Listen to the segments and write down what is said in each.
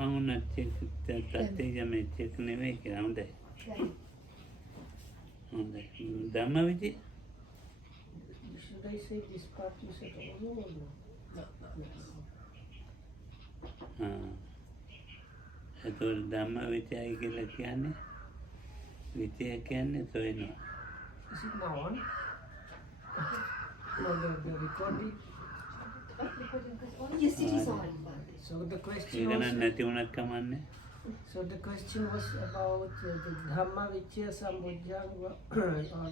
මම තත්ත්වය මේ චෙක් නෙවෙයි කියලා හොඳයි. හොඳයි. ධම්මවිචය Should I say this part you said all or no? එතකොට ධම්මවිචයයි කියලා කියන්නේ විචය කියන්නේ සොයනවා. Is it now on? No, the recording. Yes, it is on. So the question ඒක නම් was. නැති වුණත් කමන්නේ. So the question was about the dhamma vichya sambojjhanga or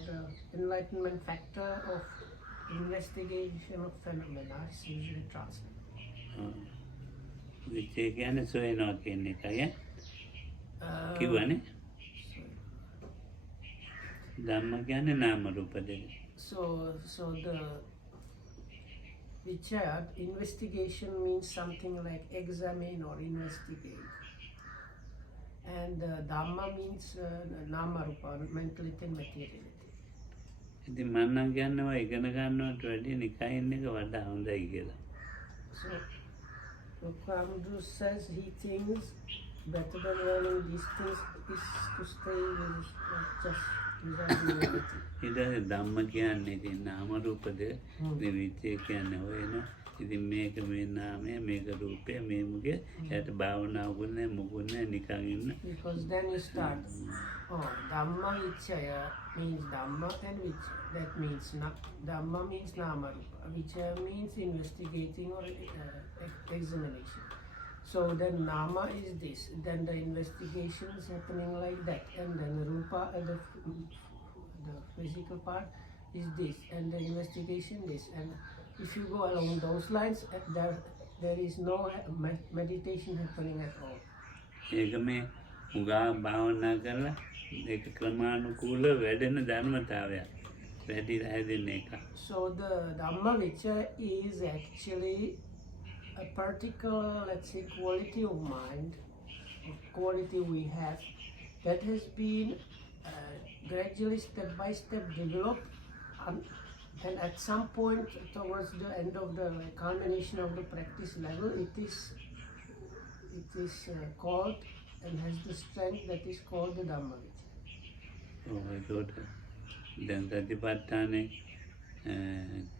the enlightenment factor of investigation of phenomena is usually translated. විචය කියන්නේ සොයනවා කියන එකයි. Uh, කිව්වනේ. ධම්ම කියන්නේ නාම රූප දෙක. So the vichaya investigation means something like examine or investigate, and dhamma means nama rupa, mentality and materiality. ඉතින් මම නම් කියනවා ඉගෙන ගන්නවට වැඩිය නිකයින් එක වඩා හොඳයි කියලා. So Kamdu says he thinks better than learning these things is to stay with just without reality. ඊට ධම්ම කියන්නේ ඉතින් නාම රූප දෙක. මේ විචය කියන්නේ හොයනවා. ඉතින් මේක මේ නාමය මේක රූපය මේ මුගේ එයාට භාවනාවකුත් නැහැ මොකුත් නැහැ නිකන් ඉන්න. Because then you start, dhamma vichaya means dhamma and vichaya. That means dhamma means nama rupa. Vichaya means investigating or examination. So then nama is this. Then the investigation is happening like that. And then rupa, the physical part is this. And the investigation this. And if you go along those lines, there is no meditation happening at all. ඒක මේ උගා භාවනා කරලා ඒක ක්‍රමානුකූල වැඩෙන ධර්මතාවයක්. වැඩිලා හැදෙන එක. So the dhamma vichaya is actually a particular, let's say, quality of mind, or quality we have, that has been gradually, step by step developed, and at some point towards the end of the culmination of the practice level, it is called and has the strength that is called the dhamma vichaya. ඒකට දැන් සතිපට්ඨානේ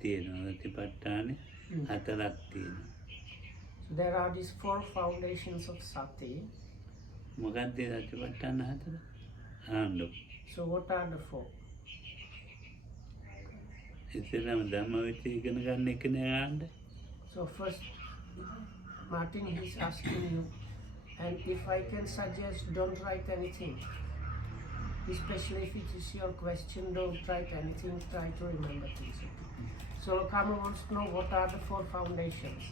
තියෙනවා. සතිපට්ඨානේ හතරක් තියෙනවා. So there are these 4 foundations of sati. මොකක්ද සතිපට්ඨාන හතර? ආන්නෝ. So what are the 4? ඉතින්ම ධම්මවිචය ඉගෙන ගන්න එක නේ ආන්න. So first, Martin is asking you, and if I can suggest, don't write anything. Especially if it is your question, don't write anything, try to remember things. So Kama wants to know what are the 4 foundations.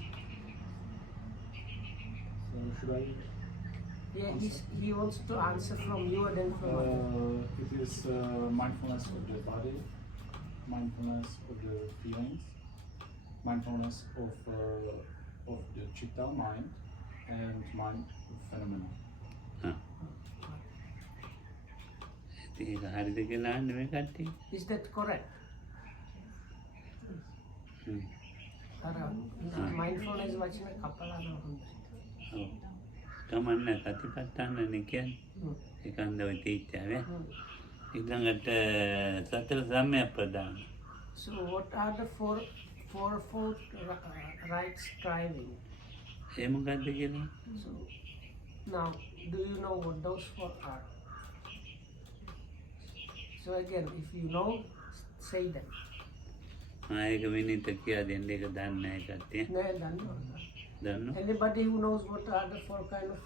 So should I? Yeah, he wants to answer from you and then from It is mindfulness of the body, mindfulness of the feelings, mindfulness of the chitta mind, and mind phenomena. ඒක හරිද කියලා අහන්නේ මේ කට්ටිය. Is that correct? Mindfulness වචන කපලා නෑ. ඔව්. කමන්න සතිපට්ඨානනේ කියන්නේ. ඒකන්ද ඔය තීච්චාවේ. ඊළඟට සතර සම්‍යක් ප්‍රදාන. So what are the fourfold right striving? ඒ මොකද්ද කියලා? So now, do you know what those 4 are? So again, if you know, say them. ඒක විනිත කියලා දෙන්න ඒක දන්නේ නැහැ කට්ටිය. No, done. Anybody who knows what are the 4 kind of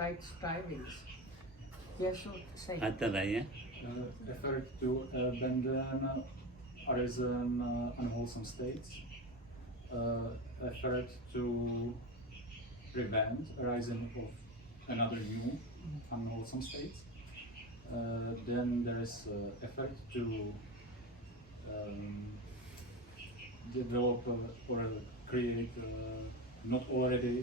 right strivings? Yes, so say. හතරයි. Effort to abandon arisen unwholesome states, effort to prevent arising of another new unwholesome states. Then there is effort to develop or create not already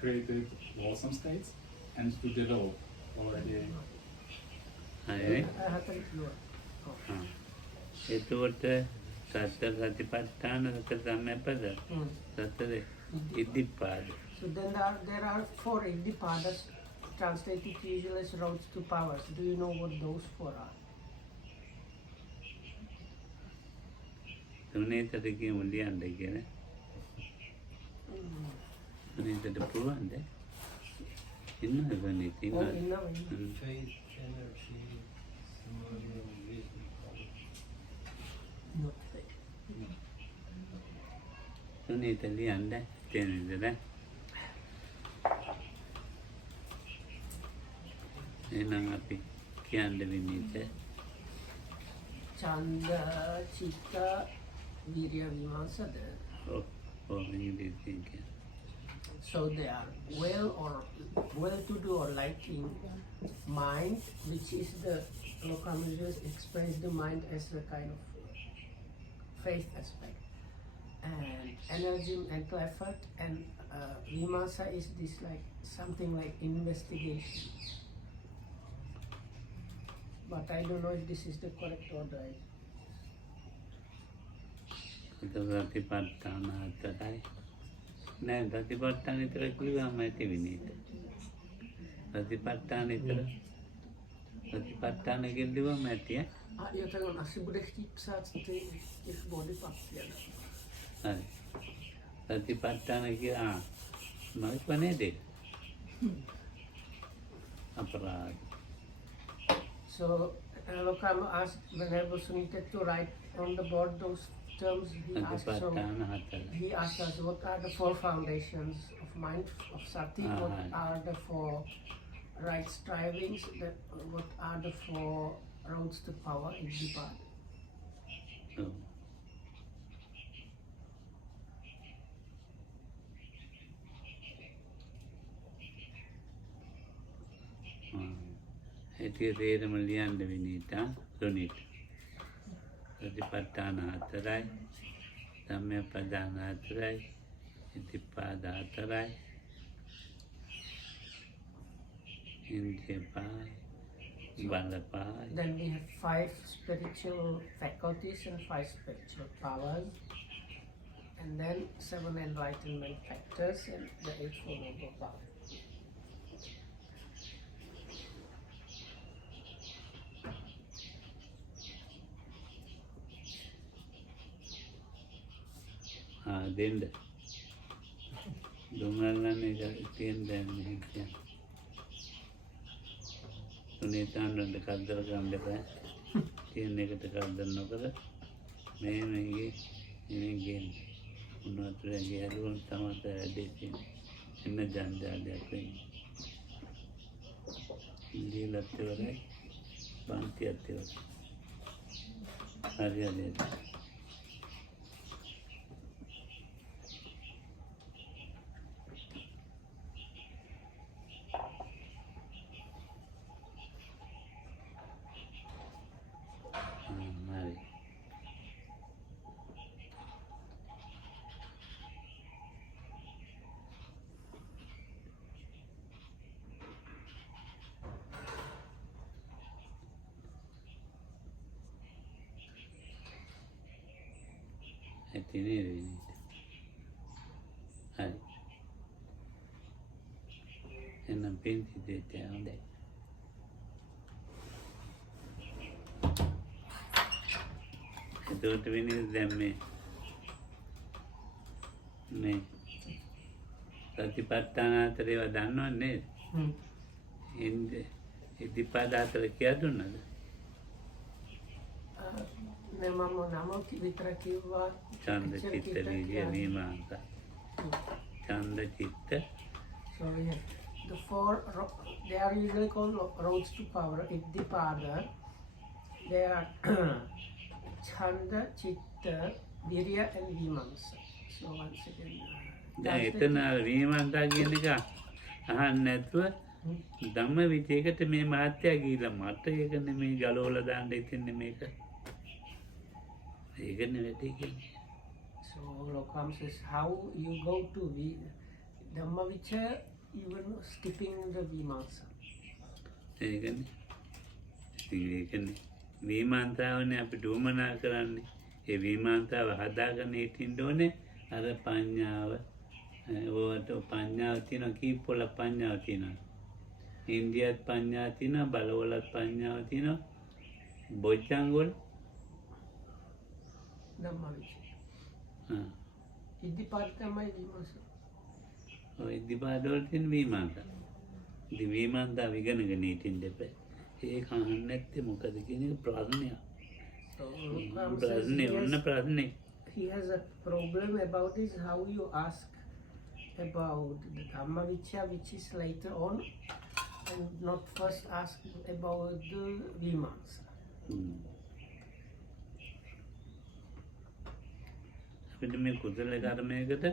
created wholesome states, and to develop already. හරි. I have to ignore. එතකොට සතර සතිපට්ඨාන සතර සම්‍යක් ප්‍රදාන. සතර ඉද්ධිපාද. So then there are 4 Iddipadas translated usually as roads to powers. Do you know what those 4 are? තුනේතට කියමු ලියන්න කියලා. තුනේතට පුළුවන්ද? ඉන්නවද තුනේත? Oh, inna. Faith, energy, samadhi, and wisdom. Not faith. තුනේත ලියන්න තේරෙනවද? එහෙනම් අපි කියන්න විනිත Chanda, Chitta, Virya, Vimansada. ඉංග්‍රීසියෙන් කියන්න. So they are well-to-do or liking mind, which is the Lokamujus express the mind as the kind of faith aspect, and energy, mental effort, and Vimasa is this like something like investigation. But I don't know if this is the correct order. ප්‍රතිපත්තාන හතරයි. නෑ ප්‍රතිපත්තාන විතර කිව්වම ඇති විනිත. ප්‍රතිපත්තාන විතර ප්‍රතිපත්තාන කිව්වම ඇති ඈ. Joten on asi bude chtít psát ty body papír. හරි. ප්‍රතිපත්තාන කිය මම කොනේ දෙක. අපරාධ. So Lokam asked Venerable Sunita to write on the board those terms. ප්‍රතිපත්තාන හතර. He asked us what are the 4 foundations of mind, of sati, what are the 4 right strivings, what are the 4 roads to power in Dipad. ඇටිය තේරම ලියන්න විනීතා සුනිට. ප්‍රතිපත්තාන හතරයි, සම්‍යක්පදාන හතරයි, ඉද්ධිපාද හතරයි, ඉන්ද්‍රියපාය, බලපාය. Then we have 5 spiritual faculties and 5 spiritual powers, and then 7 enlightenment factors and the 8 Four Noble Powers. දෙන්න. දුමල්ලන්න එක තියෙන දැන් මෙහෙම කියන්න. සුනීතාන්ට කරදර කරන්න එපා. තියෙන එකට කරදර නොකර මෙහෙම ඉන්නේ ගේන්න. උන්වහන්සේ ගියලුවම තමයි වැඩේ තියෙන්නේ. එන්න ජන්ජාලයක් වෙන්නේ. ඉන්දියලත් ඉවරයි. පන්තියත් ඉවරයි. හරි. ඇති නේද විනීත? හරි. එහෙනම් පෙන්ති දෙයට හොඳයි. එතකොට විනීත දැන් මේ සතිපට්ඨාන අතර ඒවා දන්නවද නේද? ඉද්ධිපාද අතර කියලා දුන්නද? Memang nama Vitra kiwa Chanda Chitta Virya Vimamsa. Chanda Chitta. So we have the 4 they are usually called roads to power. Iddipada. They are Chanda, Chitta, Virya and Vimamsa. So once again. දැන් එතන වීමන්තා කියන එක අහන්න නැතුව ධම්ම විචේකට මේ මාත්‍යා ගිහිල්ලා මට ඒක නෙමෙයි ගලවලා දාන්න ඉතින්නේ මේක. ඒකනේ වැඩි කියන්නේ. So Lokam says how you go to Dhamma Vichaya even skipping the Vimamsa. ඒකනේ. ඉතින් ඒකනේ වීමන්තාවනේ අපිට උමනා කරන්නේ. ඒ වීමන්තාව හදාගෙන හිටින්න ඕනේ අර පඤ්ඤාව ඕට පඤ්ඤාව තියෙනවා කීපොල පඤ්ඤාව තියෙනවා. ඉන්දියාත් පඤ්ඤාව තියෙනවා, බලවලත් පඤ්ඤාව තියෙනවා. බොජ්ජංග වල Dhamma-vichaya. Iddhipada තමයි විමර්ශන. ඔය ඉදිපාද වල තියෙන විමාංශා. ඉතින් විමාංශා ඉගෙනගෙන හිටින්න එපා. ඒක අහන්න නැත්තේ මොකද කියන එක ප්‍රශ්නයක්. So ප්‍රශ්නේ ඔන්න ප්‍රශ්නේ. he has a problem about this, how you ask about the Dhamma-vichaya, which is later on, and not first ask about the Vimamsa. අපිට මේ කුසල කර්මයකට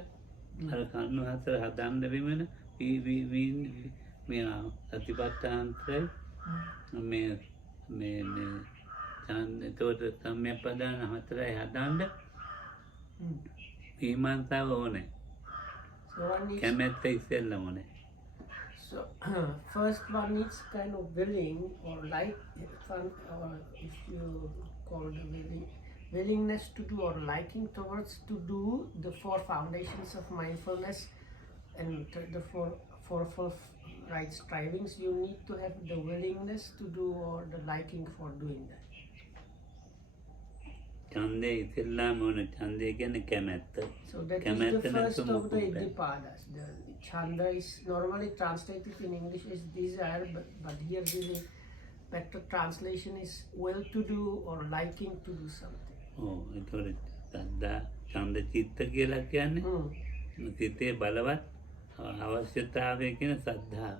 අර කර්ම හතර හදන්න වෙන මේ අතිපත්තාන්තරයි මේ එතකොට සම්‍යප්පදාන හතරයි හදන්න විමර්ශාව ඕනේ. So one is, කැමැත්ත ඉස්සෙල්ලම ඕනේ. so first one is kind of willing or like, or if you call the willingness to do or liking towards to do the four foundations of mindfulness and the four right strivings. You need to have the willingness to do or the liking for doing that. ඡන්දේ ඉස්සෙල්ලාම ඕනේ. ඡන්දේ කියන්නේ කැමැත්ත. So that is කැමැත්ත the first නැත්නම් of the මොකක්ද? Iddhipadas. The chanda is normally translated in English as desire, but here the better translation is will to do or liking to do something. ඔව් ඒතකොට සද්දා ඡන්ද චිත්ත කියලා කියන්නේ සිතේ බලවත් අවශ්‍යතාවය කියන සද්ධාව.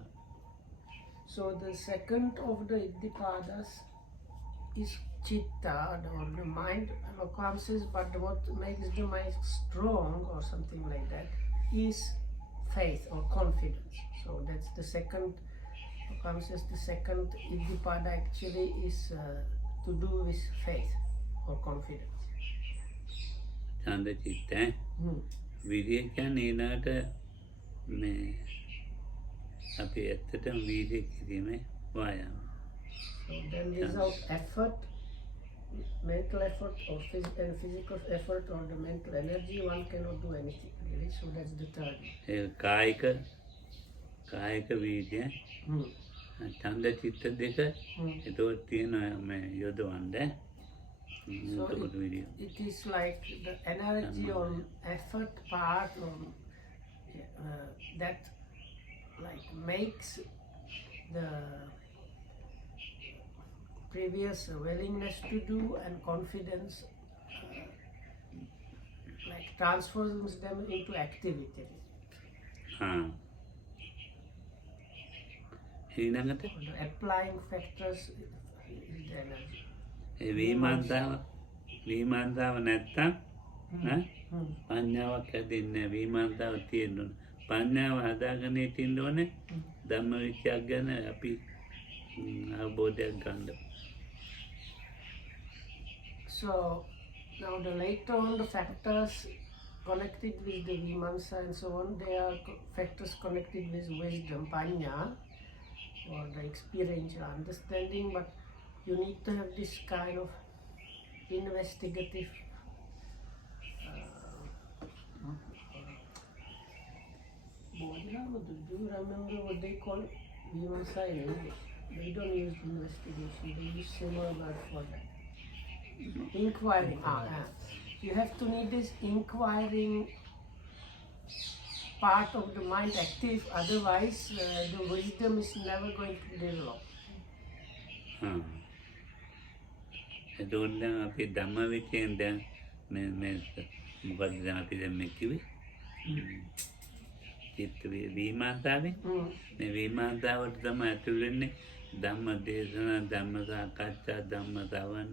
So the second of the Iddhipadas is chitta or the mind occurrences, but what makes the mind strong or something like that is faith or confidence. So that's the second occurrences. The second Iddhipada actually is to do with faith or confidence. ඡන්ද චිත්ත විරිය කියන්නේ ඊළඟට මේ අපි ඇත්තටම වීර්ය කිරීමේ වායාම. So then without effort, mental effort or physical effort or the mental energy, one cannot do anything really. So that's the third. ඒ කායික වීර්ය ඡන්ද චිත්ත දෙක ඒතකොට තියෙනවා මේ යොදවන්න. So it is like the energy or effort part or that like makes the previous willingness to do and confidence like transforms them into activity. ඊළඟට So the applying factors is the energy. ඒ විමාන්තාව නැත්තම් පඤ්ඤාවක් හැදෙන්නේ නැහැ. විමාන්තාව තියෙන්න ඕන. පඤ්ඤාව හදාගෙන ඉන්න ඕනේ. ධම්මවිචයක් ගැන අපි අවබෝධයක් ගන්න. So now the later on the factors connected with the Vimamsa and so on, they are factors connected with wisdom, panya, or the experiential understanding, but you need to have this kind of investigative do you remember what they call Vimamsa in English? They don't use investigation, they use similar word for that. Inquiring. You have to need this inquiring part of the mind active, otherwise the wisdom is never going to develop. එතකොට දැන් අපි ධම්මවිචයෙන් දැන් මේ මොකක්ද දැන් අපි දැන් මේ කිව්වේ චිත්ත විමාන්තාවේ මේ විමාන්තාවට තමයි ඇතුල් වෙන්නේ ධම්ම දේශනා ධම්ම සාකච්ඡා ධම්ම ශ්‍රවණ.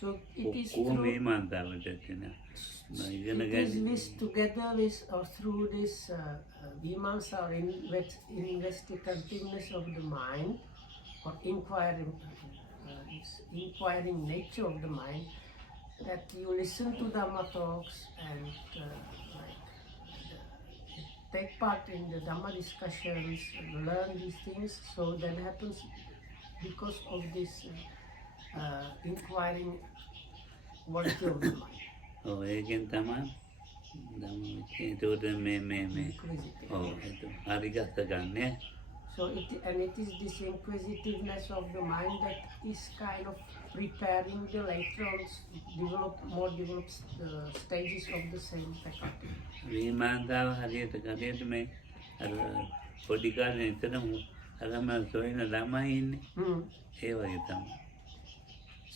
So it is විමාන්තාවට තියෙනවා. it is this together with or through this Vimamsa or investigativeness of the mind or inquiring nature of the mind, that you listen to Dhamma talks and take part in the Dhamma discussions and learn these things. So that happens because of this inquiring quality of the mind. ඒකෙන් තමයි ඒතකොට මේ inquisitive. හරි ගස්ස ගන්න So it is this inquisitiveness of the mind that is kind of preparing the later on more developed stages of the same faculty. විමාන්තාව හරියට කරියට මේ පොඩි කාලේ නිතරම අරම සොයන ළමයි ඉන්නේ ඒ වගේ තමයි.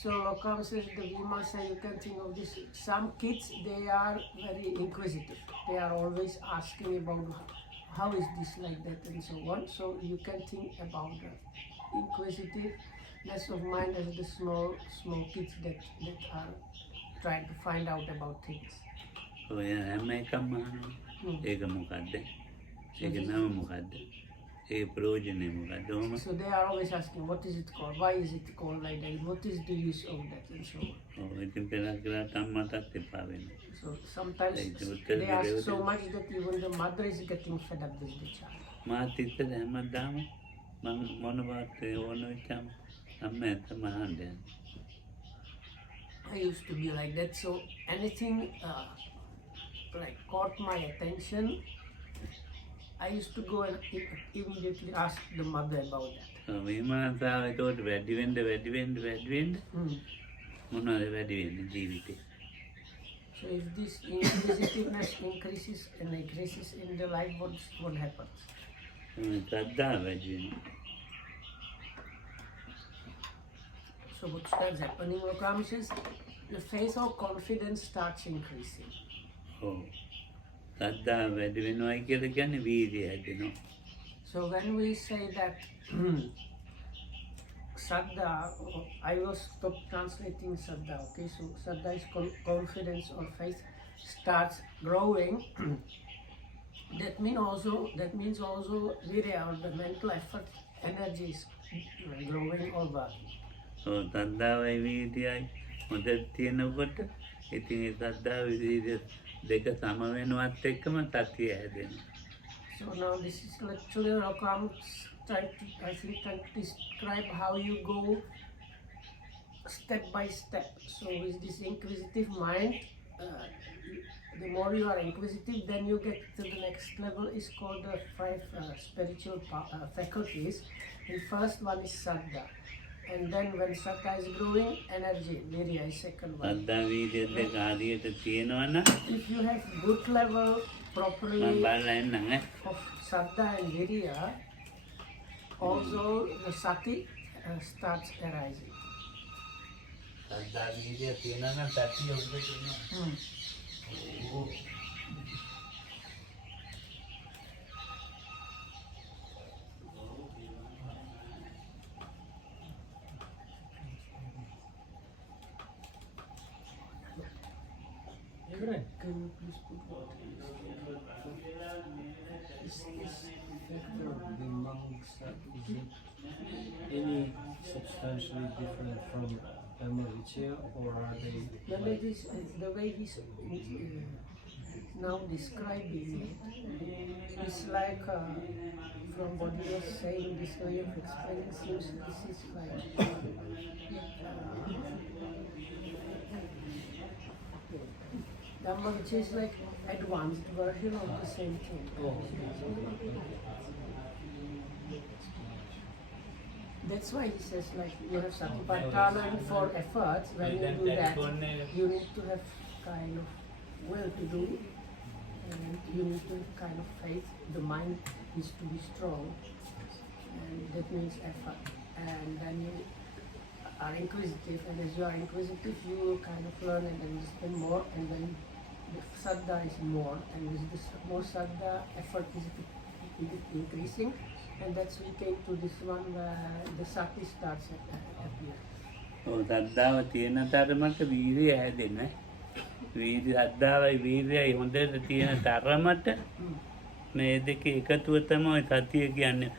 So Lokam says the Vimasa, you can think of this. Some kids, they are very inquisitive. They are always asking about how is this like that and so on. So you can think about the inquisitiveness of mind as the small kids that are trying to find out about things. ඔය හැම එකම අහනවා. ඒක මොකද්ද? ඒක නම මොකද්ද? ඒ ප්‍රයෝජනේ මොකද්ද? So they are always asking, what is it called? Why is it called like that? What is the use of that and so on. ඉතින් පෙරක් අම්මටත් එපා වෙනවා. So sometimes they ask so much that even the mother is getting fed up with the child. මාත් ඉතින් හැමදාම මම මොනවත් ඕන වෙච්චම අම්ම ඇත්තම අහන්නේ. I used to be like that. So anything like caught my attention, I used to go and immediately ask the mother about that. විමාන්තාව ඒතකොට වැඩි වෙන්න මොනවද වැඩි වෙන්නේ ජීවිතේ? So if this inquisitiveness increases in the life, what happens? ශ්‍රද්ධාව වැඩි වෙනවා. So what starts happening, Lokam says, the faith or confidence starts increasing. ඔව්. ශ්‍රද්ධාව වැඩි වෙනවයි කියලා කියන්නේ වීර්යය හැදෙනවා. So when we say that Saddha, I will stop translating Saddha, okay? So Saddha is confidence or faith starts growing. that means also virya or the mental effort, energy is growing or working. ඔව් ශ්‍රද්ධාවයි වීර්යයයි හොඳට තියෙනකොට ඉතින් ඒ ශ්‍රද්ධාව වීර්යය දෙක සම වෙනවත් එක්කම සතිය හැදෙනවා. So now this is literally Lokam trying to describe how you go step by step. So with this inquisitive mind, the more you are inquisitive, then you get to the next level. Is called the 5 spiritual faculties. The first one is Saddha. And then when Saddha is growing, energy, virya is second one. ශ්‍රද්ධා වීර්යය දෙක හරියට තියෙනවා නම් If you have good level properly මම බලලා එන්නම් of Saddha and virya, also the sati starts arising. ශ්‍රද්ධා වීර්යය තියෙනවා නම් සතිය හොඳට එනවා. Can you please put water in this? Is this effect of the monks, is it any substantially different from Dhammas, or are they The way he's now describing it, it's like from what he was saying, this way of explaining seems this is like Dhamma, which is like advanced version of the same thing. That's why he says like you have satipatthana and 4 efforts. When you do that, you need to have kind of will to do, and you need to have kind of faith. The mind is to be strong, and that means effort. And then you are inquisitive, and as you are inquisitive, you will kind of learn and understand more, and then the saddha is more, and with this more saddha, effort is increasing, and that's we came to this one where the sati starts appearing. ඔව් ශ්‍රද්ධාව තියෙන තරමට වීර්යය හැදෙන්නේ. ශ්‍රද්ධාවයි වීර්යයයි හොඳට තියෙන තරමට මේ දෙකේ එකතුව තමයි සතිය කියන්නේ.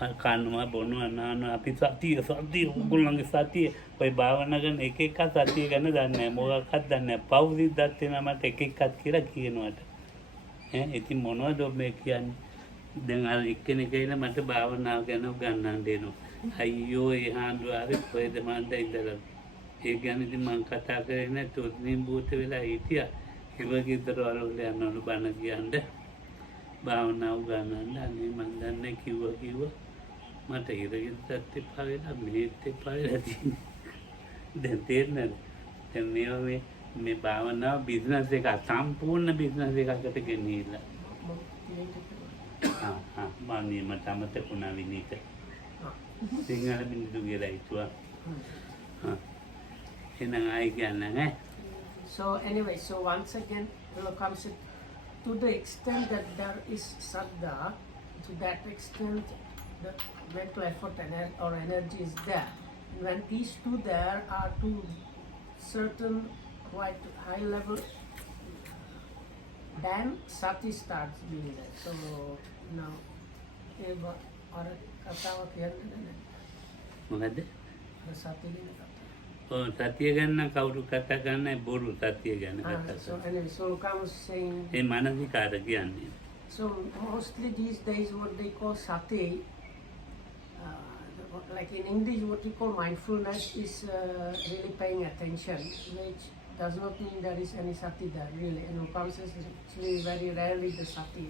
කනවා බොනවා නානවා අපි සතිය ඕගොල්ලන්ගේ සතිය ඔය භාවනා කරන එක එක සතිය ගැන දන්නේ නැහැ මොකක්වත් දන්නේ නැහැ පෞද්ගලිකවත් වෙනවා මට එක එකක් කියලා කියනවාට ඉතින් මොනවද මේ කියන්නේ දැන් අර එක්කෙනෙක් කියලා මට භාවනාව ගැන උගන්වන්න දෙනවා අයියෝ ඒ හාන්දුවාවේ කොහෙද මන්ද ඉඳලා ඒ ගැන ඉතින් මම කතා කරේ නැතුව නිම්බූත වෙලා හිටියා කිව්ව ගෙදරවල යනවලු බණ කියන්න භාවනා උගන්වන්න. අනේ මන් දන්නේ කිව්ව මට ඉරගෙදරත් එපා වෙලා මෙහෙත් එපා වෙලා තියෙන්නේ. දැන් තේරෙනවද? දැන් මේවා මේ භාවනාව බිස්නස් එක සම්පූර්ණ බිස්නස් එකකට ගෙනියලා. මම මට අමතක වුණා විනීත. සිංහල බින්දු කියලා හිතුවා. එහෙනම් ආයි කියන්න ඈ. So anyway, so once again, Lokam said, to the extent that there is Saddha, to that extent the mental effort or energy is there. And when these two there are two certain quite high level, then Sati starts being there. So now, or katawa kiyanneda මොකද? Sati ගැන කතා. ඔව් සතිය ගන්න කවුරු කතා කරන්නේ බොරු සතිය ගැන කතා So anyway, so Lokam was saying, ඒ මානසිකාර කියන්නේ. so mostly these days what they call sati, like in English what we call mindfulness is really paying attention, which does not mean there is any sati there really. And Lokam says it's actually very rarely the sati.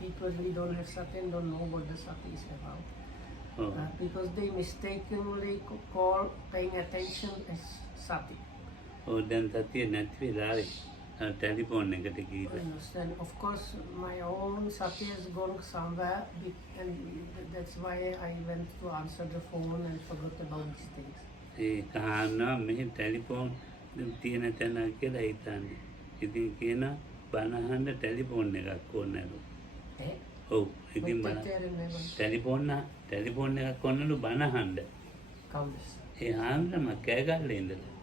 People really don't have sati and don't know what the sati is about. ඔව්. Because they mistakenly call paying attention as sati. ඔව් දැන් සතිය නැති වෙලාවේ telephone එකට ගිහින් And of course, my own sati has gone somewhere, and that's why I went to answer the phone and forgot about these things. ඒ කහනවා මෙහි telephone තියෙන තැන කියලා හිතන්නේ. ඉතින් කියන බනහන්න ටෙලිෆෝන් එකක් ඕනලු. Eh? ඔව් ඉතින් බන ටෙලිෆෝන් එකක් ඕනලු බනහන්න. Counts. ඒ ආන්දම කෑ ගහලා ඉඳලා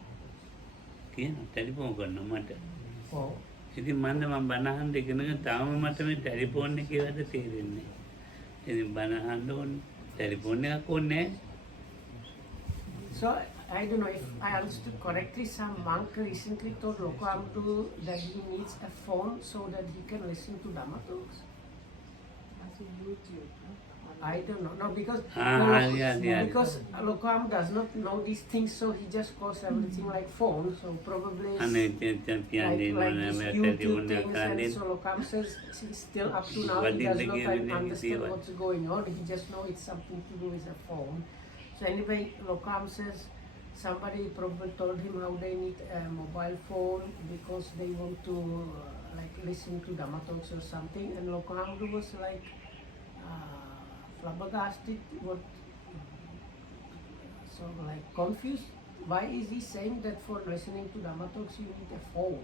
කියන ටෙලිෆෝන් කරනවා මට. Oh. ඉතින් මම බනහන්න ඉගෙනගෙන තාම මට මේ ටෙලිෆෝන් එකේ වැඩ තේරෙන්නේ නැහැ. ඉතින් බනහන්න ඕනේ ටෙලිෆෝන් එකක් ඕනේ නැහැ. So I don't know if I understood correctly. Some monk recently told Lokamdu that he needs a phone so that he can listen to Dhamma talks. I don't know. No, because because Lokam does not know these things, so he just calls everything like phone. So probably අනේ like කියන්නේ these YouTube things. And so Lokam says still up to now he does not understand what's going on. He just know it's something to do with a phone. So anyway, Lokam says somebody probably told him how they need a mobile phone because they want to like listen to Dhamma talks or something. And Lokam was like flabbergasted, what, so like confused. Why is he saying that for listening to Dhamma talks you need a phone?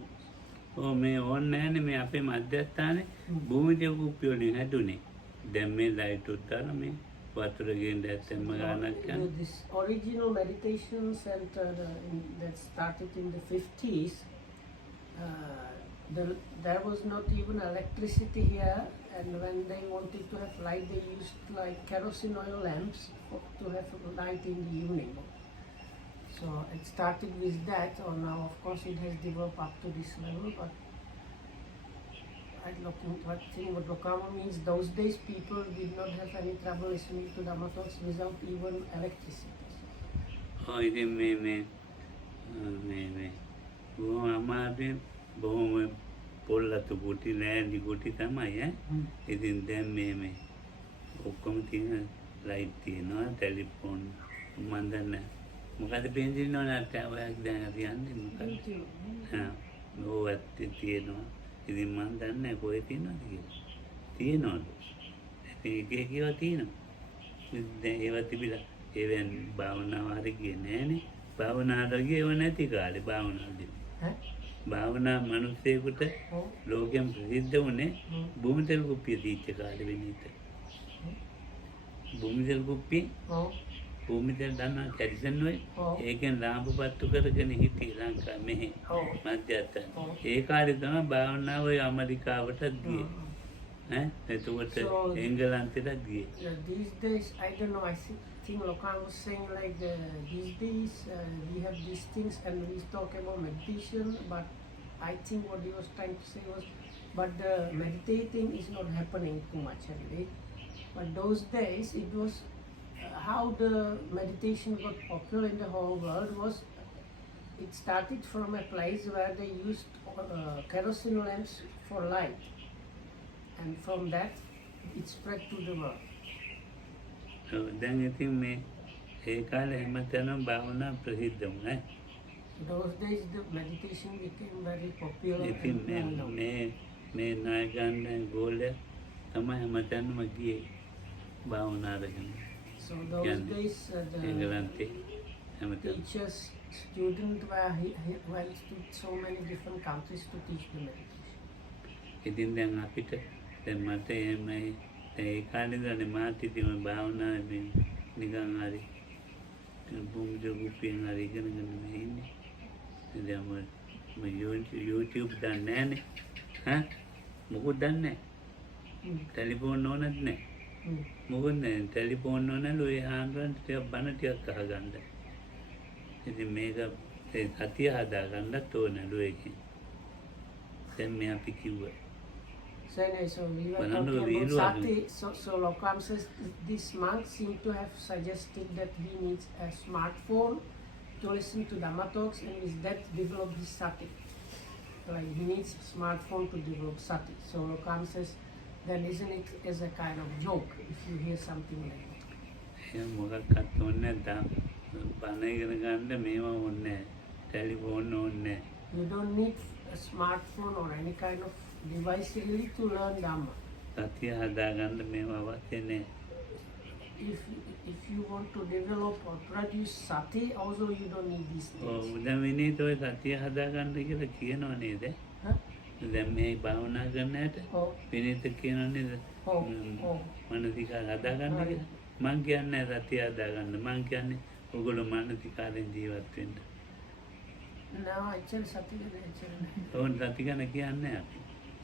ඔව් මේ ඕනේ නැහැනේ මේ අපේ මධ්‍යස්ථානේ භූමිජ කුප්පිය වලින් හැදුනේ. දැන් මේ light උත්තර මේ වතුර ගේන්න ඇත්තෙන්ම ගානක් යන. This original meditation center that started in the 50s, there was not even electricity here, and when they wanted to have light they used like kerosene oil lamps to have light in the evening. So it started with that, or now of course it has developed up to this level, but I think what Lokama means, those days people did not have any trouble listening to Dhamma talks without even electricity. ඔව් ඉතින් මේ බොහොම අමාරුවෙන් බොහොම පොල්ලතු කුටි නෑලි කුටි තමයි ඈ. ඉතින් දැන් මේ ඔක්කොම තියෙන ලයිට් තියෙනවා ටෙලිෆෝන් මම දන්නේ මොකද බෙන්සින් ඕනට ඔයක් දැන් කියන්නේ මොකද ඕවත් තියෙනවා. ඉතින් මම දන්නේ කොහෙ තියෙනවද කියලා. තියෙනවද? ඉතින් එක එකව තියෙනවා. දැන් ඒවා තිබිලා ඒවෙන් භාවනාව හරි ගියේ නෑනේ. භාවනාවට ගියව නැති කාලේ භාවනාවදී. භාවනා මිනිස්සෙකුට ලෝකයෙන් ප්‍රසිද්ධ වුණේ භූමිතල කුප්පිය දීච්ච කාලේ වෙනිත. භූමිතල කුප්පිය භූමිතල දන්නා කැරිසන් ඔය ඒකෙන් ලාම්පුපත්තු කරගෙන හිටියේ ලංකාව මෙහි මධ්‍යස්ථාන. ඒ කාලේ තමයි භාවනාව ඔය ඇමරිකාවට ගියේ. එතකොට එංගලන්තයට ගියේ. These days I don't know, I think Lokam was saying like these days we have these things and we talk about meditation, but I think what he was trying to say was, but the meditating is not happening too much anyway. But those days it was how the meditation got popular in the whole world was it started from a place where they used kerosene lamps for light, and from that it spread to the world. දැන් ඉතින් මේ ඒ කාලේ හැමතැනම භාවනා ප්‍රසිද්ධ වුණා. Those days the meditation became very popular. ඉතින් and known. මේ නායකයන් ගෝලය තමයි හැමතැනම ගියේ භාවනා අරගෙන. So those කියන්නේ days the එංගලන්තේ හැමතැනම. teachers, students went to so many different countries to teach the meditation. ඉතින් දැන් අපිට දැන් මට එහෙමයි ඒ කාලේ ඉඳන් මාත් ඉතින් භාවනාවේ නිකන් හරි බුම්ජ ගුප්පියෙන් හරි ඉගෙනගෙන මේ ඉන්නේ. දැන් මම YouTube දන්නේ නැහනේ. හා මොකද දන්නේ නැහැ. ටෙලිෆෝන් ඕනත් නැහැ. මොකද නැහැ ටෙලිෆෝන් ඕනලු ඒ ආන්දරන්ට ටිකක් බන ටිකක් අහගන්න. ඉතින් මේක ඒ සතිය හදාගන්නත් ඕනලු ඒකෙන්. දැන් මේ අපි කිව්වා. So anyway, so we were Well, talking no, about sati. So Lokam says this monk seemed to have suggested that he needs a smartphone to listen to Dhamma talks, and with that develop this sati. Like he needs a smartphone to develop sati. So Lokam says, then isn't it as a kind of joke if you hear something like that? එහෙනම් මොකක්වත් ඕනේ නැද්ද? බන ඉගෙන ගන්න මේවා ඕනේ නැහැ. ටෙලිෆෝන් ඕනේ නැහැ. You don't need a smartphone or any kind of device really to learn Dhamma. සතිය හදාගන්න මේවා අවශ්‍ය නැහැ. If you want to develop or produce sati, also you don't need these ඔව් things. දැන් විනීත ඔය සතිය හදාගන්න කියලා කියනවා නේද? Huh? දැන් මේ භාවනා කරන ඇට Oh, විනීත කියනවා නේද? oh, oh. මානසිකාර හදාගන්න කියලා. මං කියන්නේ සතිය හදාගන්න. මං කියන්නේ ඔයගොල්ලෝ මානසිකාරෙන් ජීවත් වෙන්න. No, actually sati is actually. ඕන් සති ගැන කියන්නේ අපි.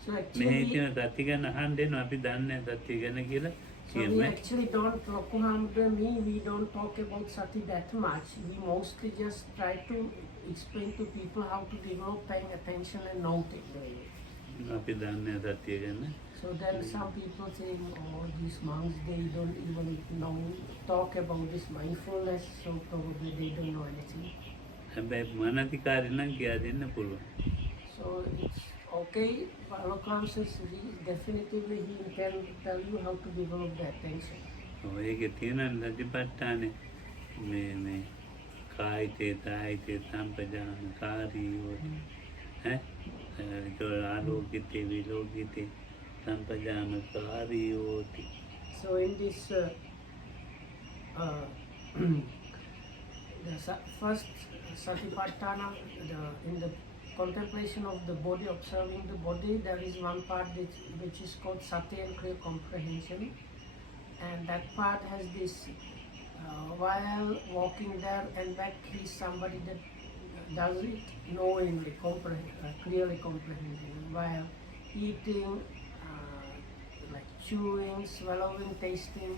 So මේ actually, හිතන සති ගැන අහන්න දෙනවා අපි දන්නේ නැහැ සතිය ගැන කියලා so we කියමු. actually don't, Lokuhamda and me, we don't talk about sati that much. We mostly just try to explain to people how to develop paying attention and noting. අපි දන්නේ නැහැ සතිය ගැන. So then some people think, oh, these monks, they don't even know, talk about this mindfulness, so probably they don't know anything. හැබැයි මානසිකාරය නම් කියා දෙන්න පුළුවන්. So it's okay. Balokam says he definitively he can tell you how to develop the attention. ඔව් ඒකේ තියෙන සතිපට්ඨානේ මේ කායිතේ තායිතේ සම්පජානකාරී වෝති. ඒක ආලෝකිතේ විලෝකිතේ සම්පජානකාරී වෝති. So in this first Satipatthana, in the contemplation of the body, observing the body, there is one part which is called sati and clear comprehension, and that part has this while walking there and back, he is somebody that does it knowingly, clearly comprehending, while eating, like chewing, swallowing, tasting,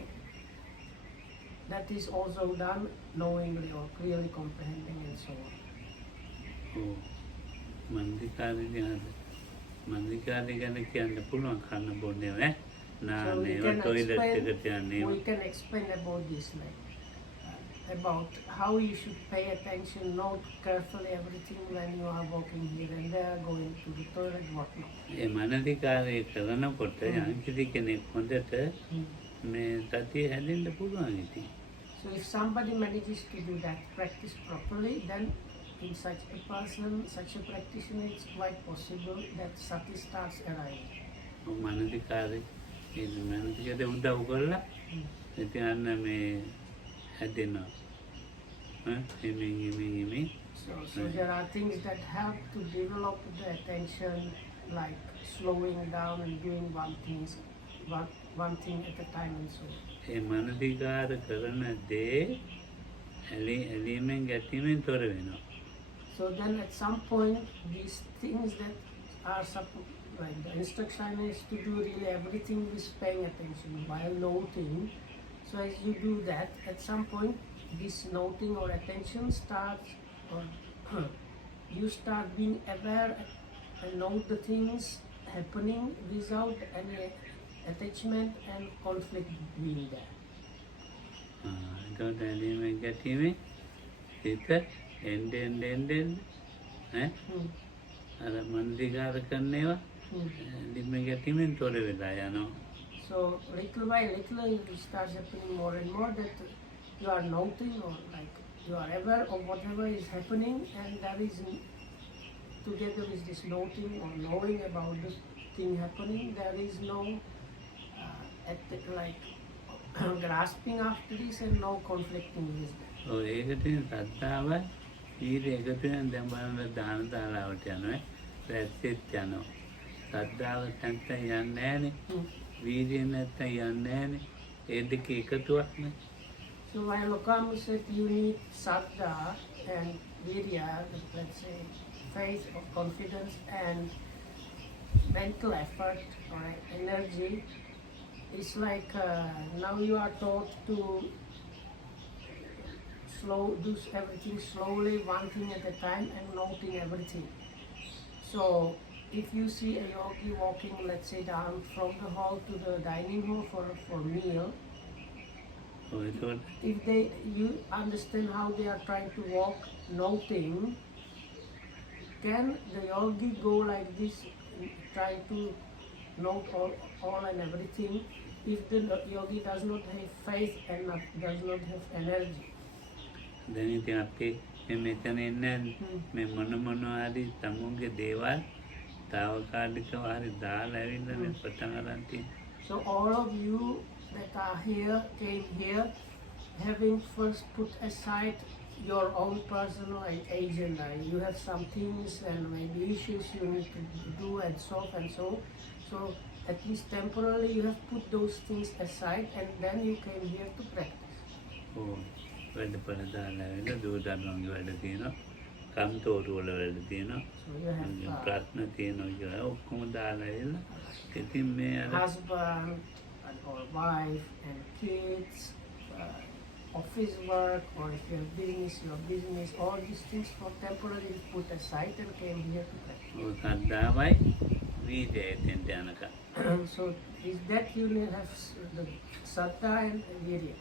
that is also done knowingly or clearly comprehending and so on. ඔව් මානසිකාරය ගැන කියන්න පුළුවන් කන්න බොන්නේ ඈ. So නානේ toilet එකට යන්නේ. we can explain about this, like about how you should pay attention, note carefully everything when you are walking here and there, going to the toilet, whatnot. ඒ මානසිකාරය කරනකොට යම්කිසි කෙනෙක් හොඳට මේ සතිය හැදෙන්න පුළුවන් ඉතින්. So if somebody manages to do that practice properly, then in such a person, such a practitioner, it's quite possible that sati starts arriving. මානසිකාරය ඒ මානසිකයට උදව් කරලා ඉතින් අන්න මේ හැදෙනවා. එමෙ So there are things that help to develop the attention, like slowing down and doing one thing at a time and so on. ඒ මානසිකාර කරන දේ ඇලීමෙන් ගැටීමෙන් තොර වෙනවා. So then at some point, these things that are like the instruction is to do really everything with paying attention while noting. So as you do that, at some point, this noting or attention starts, or you start being aware and note the things happening without any attachment and conflict being there. එතකොට ඇලීමෙන් ගැටීමෙන් හිත එන්ඩ අර මන්දිකාර කරන්නේවා ලිම ගැටීමෙන් තොර වෙලා යනවා. So little by little it starts happening more and more that you are noting or like you are aware of whatever is happening, and that is together with this noting or knowing about this thing happening, there is no like grasping after this and no conflicting with that. ඒකට සත්තාව ඊට එකතුවෙන් දැන් බලන්න දාන දාලාවට යනවා රැස්සෙත් යනවා. සද්ධාව නැත්තම් යන්නේ නැහනේ. වීර්යය නැත්තම් යන්නේ නැහනේ. ඒ දෙක එකතුවක් නේ. So while Lokama said you need saddha and virya, let's say faith or confidence and mental effort or energy, it's like now you are taught to do everything slowly, one thing at a time, and noting everything. So if you see a yogi walking, let's say down from the hall to the dining hall for meal, if you understand how they are trying to walk, noting, can the yogi go like this, trying to note all and everything, if the yogi does not have faith and does not have energy? දැන් ඉතින් අපි මෙතන ඉන්නේ මේ මොන හරි තමුන්ගේ දේවල් తాවකාලිකව හරි දාලා ඇවිල්ලානේ පටන් අරන් තියෙන්නේ. So all of you that are here came here having first put aside your own personal agenda. You have some things and maybe issues you need to do and solve and so. So at least temporarily you have put those things aside and then you came here to practice. ඕ වැඩ පළ දාලා ඇවිල්ලා දූදරුවන්ගේ වැඩ තියෙනවා. කම්තෝරු වල වැඩ තියෙනවා. So you have ප්‍රශ්න තියෙනවා කියලා ඔක්කොම දාලා ඇවිල්ලා ඉතින් මේ අර husband or wife and kids, office work, or if you have business, your business, all these things for temporarily put aside and came here to practice. ඔය සද්ධාවයි වීර්යයෙන් යනකම්. So is that you will have the saddha and virya.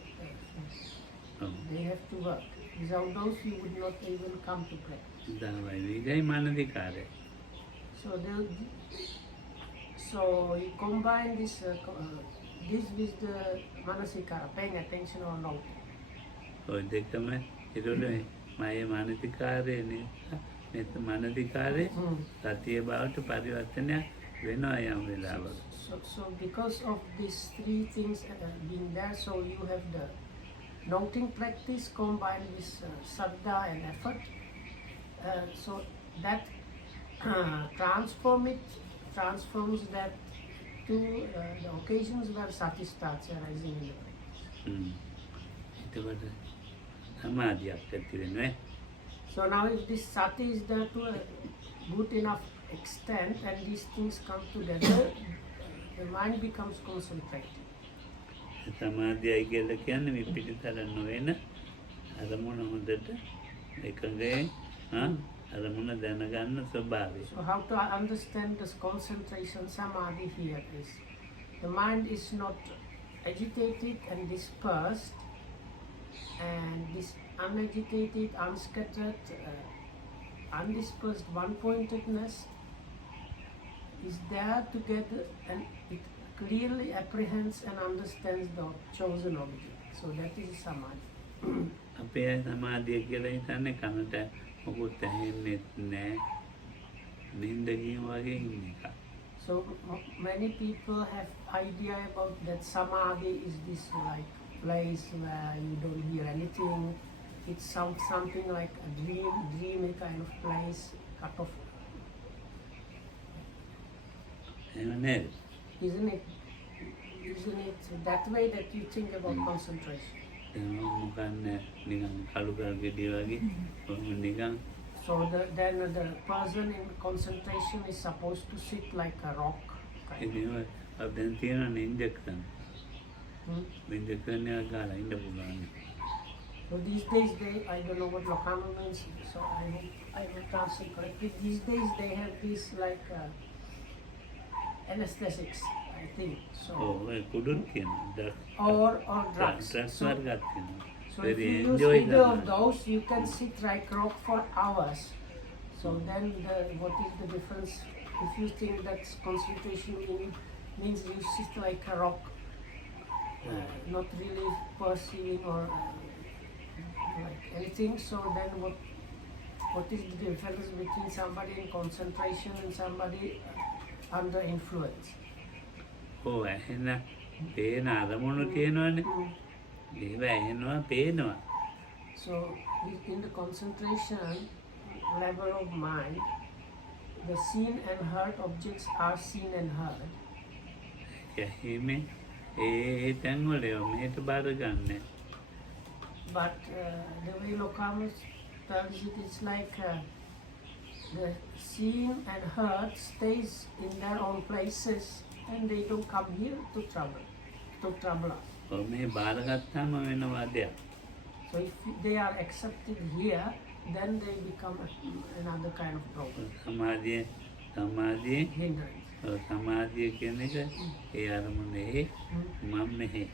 They have to work. Without those you would not even come to practice. සද්ධාවයි වීර්යයි මානසිකාරය. So you combine this with the manasikara, paying attention or not. ඔය දෙකම ඒතකොට මගේ මානසිකාරයනේ මෙත මානසිකාරය සතිය බවට පරිවර්තනයක් වෙනවා යම් වෙලාවක. So because of these three things being there, so you have the noting practice combined with saddha and effort. So that transforms that to the occasions where sati starts arising in the practice. එතකොට සමාධියක් ඇති වෙනවා. So now if this sati is there to a good enough extent and these things come together, the mind becomes concentrated. සමාධියයි කියලා කියන්නේ මේ පිටිතර නොවන අරමුණ හොඳට එකඟයෙන් අරමුණ දැනගන්න ස්වභාවය. So how to understand this concentration samadhi here is the mind is not agitated and dispersed, and this unagitated, unscattered, undispersed one-pointedness is there together and it clearly apprehends and understands the chosen object. So that is samadhi. අපේ සමාධිය කියලා හිතන්නේ කනට මොකුත් ඇහෙන්නෙත් නැහැ. නින්ද ගිහින් වගේ ඉන්න එක. So many people have idea about that samadhi is this like place where you don't hear anything. It sounds something like a dreamy kind of place, cut off. එහෙම නේද? Isn't it that way that you think about concentration? මොකන්න නිකන් කළු කල් ගෙඩිය වගේ නිකන්. So then the person in concentration is supposed to sit like a rock. ඉතින් දැන් තියෙන ඉන්ජෙක්ෂන්. ඉන්ජෙක්ෂන් එක ගාලා ඉන්න පුළුවන්. So these days I don't know what Lokama means, so I will translate correctly. These days they have these like anesthetics, I think. So ඔව් ඒ කුඩුත් තියෙනවා. or drugs. Drugs වර්ගයක් තියෙනවා. So if very you use enjoy either of Dhammas. those, you can sit like rock for hours. So then what is the difference? If you think that concentration means you sit like a rock, not really perceiving or like anything, so then what is the difference between somebody in concentration and somebody under influence? ඔව් ඇහෙන පේන අරමුණු තියෙනවනේ. ඒව ඇහෙනවා පේනවා. So in the concentration level of mind, the seen and heard objects are seen and heard. ඇහිමෙන් ඒ තැන්වල ඒවා මෙහෙට බාර ගන්න. But the way Lokamus tells it, it's like the seen and heard stays in their own places and they don't come here to trouble us. ඔව් මේ බාරගත්තාම වෙනවා දෙයක්. So if they are accepted here, then they become another kind of problem, සමාධිය hindrance. සමාධිය කියන එක ඒ අරමුණේ මම මෙහෙ.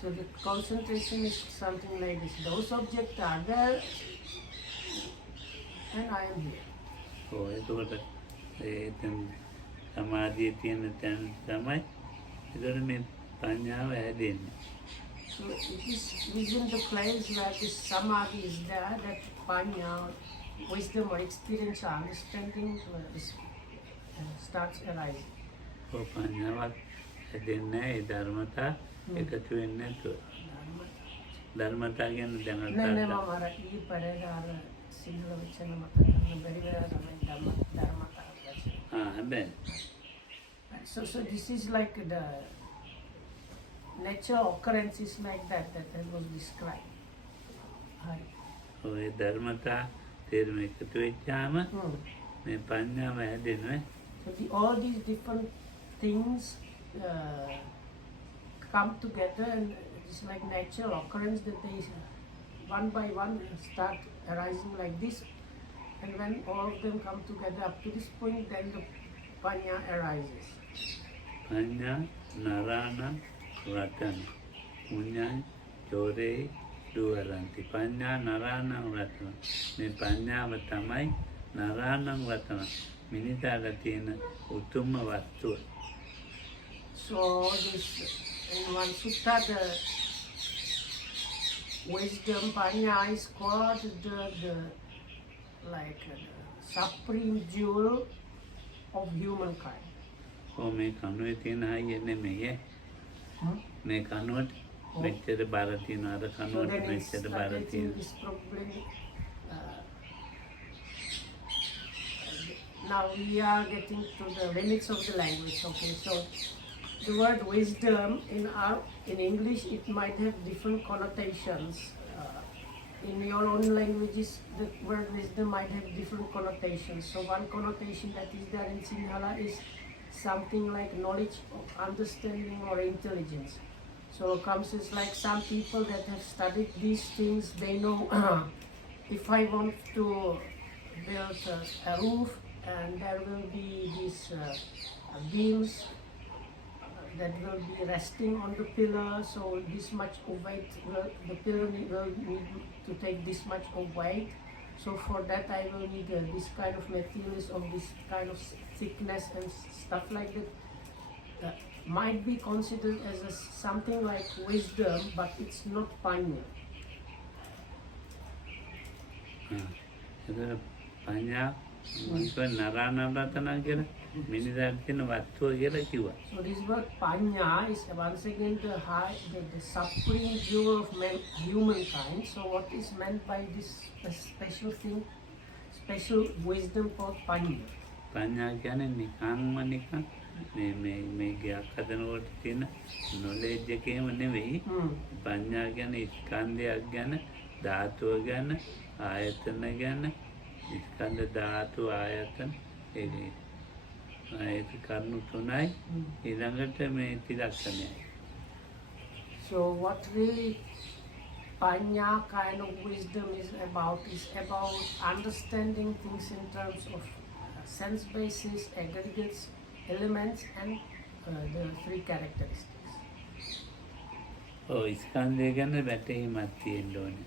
So the concentration is something like this. Those objects are there and I am here. ඔව් එතකොට ඒ සමාධිය තියෙන තැන තමයි ඒතර මේ ප්‍රඥාව හැදෙන්නේ. So it is within the place where this samadhi is there that panya, wisdom or experience or understanding starts arising. ඔව් ප්‍රඥාවක් හැදෙන්නේ ඒ ධර්මතා එකතු වෙන්නේ නැතුව. ධර්මතා කියන්නේ දැන් No, Mara, you parada single vachana mata very dharma. හැබැයි So this is like the natural occurrence is like that was described. Hi. ඔය ධර්මතා තේරුම එකතු වෙච්චාම මේ ප්‍රඥාව හැදෙනවා. So all these different things come together and it's like natural occurrence that they one by one start arising like this, and when all of them come together up to this point, then the panya arises. පඤ්ඤා නරාණ රතන මුඤ්ඤා චෝරේ දුවරන්ති පඤ්ඤා නරාණ රතන මේ පඤ්ඤාව තමයි නරාණ රතන මිනිසාට තියෙන උතුම්ම වස්තුව. So this in one sutta, the wisdom panya is called the supreme jewel of humankind. මේ කනුවේ තියෙන හයිය නෙමෙයි. මේ කනුවට මෙච්චර බර තියෙන අර So කනුවට then මෙච්චර බර තියෙන. is probably now we are getting to the limits of the language. Okay, so the word wisdom in English it might have different connotations. In your own languages, the word wisdom might have different connotations. So one connotation that is there in Sinhala is something like knowledge, understanding, or intelligence. So comes it's like some people that have studied these things, they know if I want to build a roof and there will be these beams that will be resting on the pillar, so this much of weight, the pillar will need to take this much of weight. So for that I will need this kind of materials of this kind of thickness and stuff like that. Might be considered as something like wisdom, but it's not panya. පඤ්ඤා නරාණ රතන කියලා මිනිසාට තියෙන වස්තුව කියලා කිව්වා. So this word panya is once again the supreme jewel of humankind. So what is meant by this special thing, special wisdom called panya? පඤ්ඤා කියන්නේ නිකන්ම නිකන් මේ ගයක් හදනකොට තියෙන නොලෙජ් එකේම නෙවෙයි. පඤ්ඤා කියන්නේ ස්කන්ධයක් ගැන, ධාතුව ගැන, ආයතන ගැන, ස්කන්ධ ධාතු ආයතන ඒක කරුණු තුනයි ඊළඟට මේ ත්‍රිලක්ෂණයයි. So what really panya kind of wisdom is about understanding things in terms of sense basis, aggregates, elements, and the three characteristics. ඔව් ස්කන්ධය ගැන වැටහීමක් තියෙන්න ඕනේ.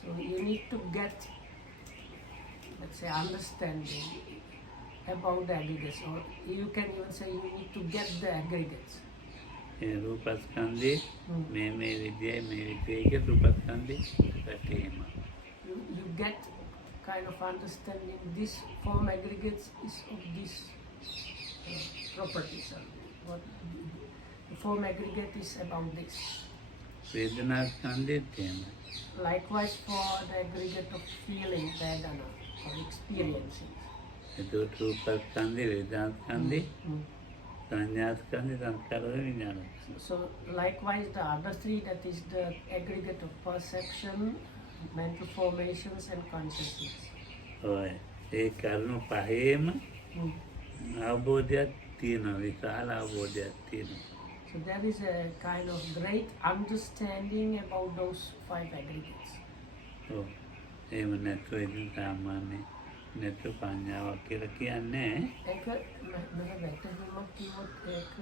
So you need to get, let's say, understanding about the aggregates, or you can even say you need to get the aggregates. A රූපස්කන්ධේ Hmm. මේ විදිහේ රූපස්කන්ධේ වැටහීම. You get kind of understanding this form aggregates is of this properties. What the form aggregate is about this. වේදනාස්කන්ධෙත් එහෙමයි. Likewise for the aggregate of feeling, vedana, or experiencing. එතකොට රූපස්කන්ධේ වේදනාස්කන්ධේ Mm. සංඥාස්කන්ධේ සංස්කාර විඥාන. So likewise the other three, that is the aggregate of perception, mental formations and consciousness. ඔය ඒ කරුණු පහේම Mm. අවබෝධයක් තියෙනවා, විශාල අවබෝධයක් තියෙනවා. So there is a kind of great understanding about those 5 aggregates. ඔව්. එහෙම නැත්නම් ඉතින් සාමාන්‍ය නැත්නම් පඤ්ඤාවක් කියලා කියන්නේ ඒක මම වැටහීමක් කිව්වොත් ඒක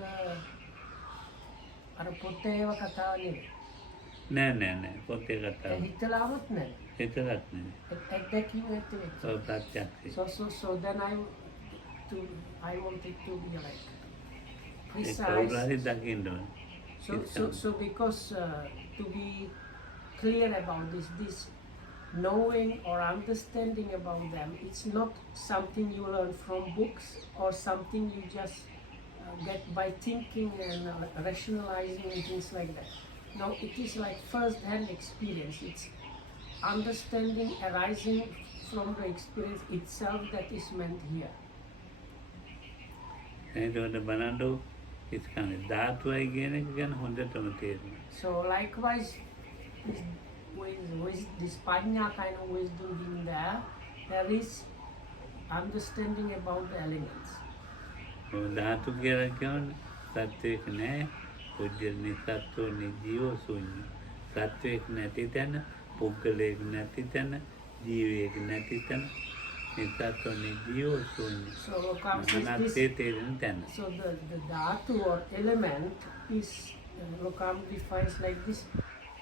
අර පොතේ ඒව කතාව නෙවෙයි. නෑ පොතේ ඒ කතාව. හිතලාවත් නැහැ. හිතලක් නෙවෙයි. අත්දැකීම් ඇත්තේ. ඔව් ප්‍රත්‍යක්ෂයි. So then I wanted to be like ඒක precise. කවුරුහරි දකින්න ඕනේ. So because to be clear about this knowing or understanding about them, it's not something you learn from books or something you just get by thinking and rationalizing and things like that. No, it is like first-hand experience. It's understanding arising from the experience itself that is meant here. එතකොට බලන්න ස්කන්ධ ධාතුවයි කියන එක ගැන හොඳටම තේරෙනවා. So likewise, with this panya kind of wisdom being there, there is understanding about the elements. ඔව් ධාතු කියලා කියන්නේ සත්‍යයක් නෑ, පුජ්‍යනි සත්වනි ජීව ශූන්‍ය. සත්‍යයක් නැති තැන, පුද්ගලයෙක් නැති තැන, ජීවයෙක් නැති තැන, මේ සත්වනි ජීව ශූන්‍ය. So Lokam අනාත්මය says this, තේරෙන තැන. so the dhatu or element is, Lokam defines like this,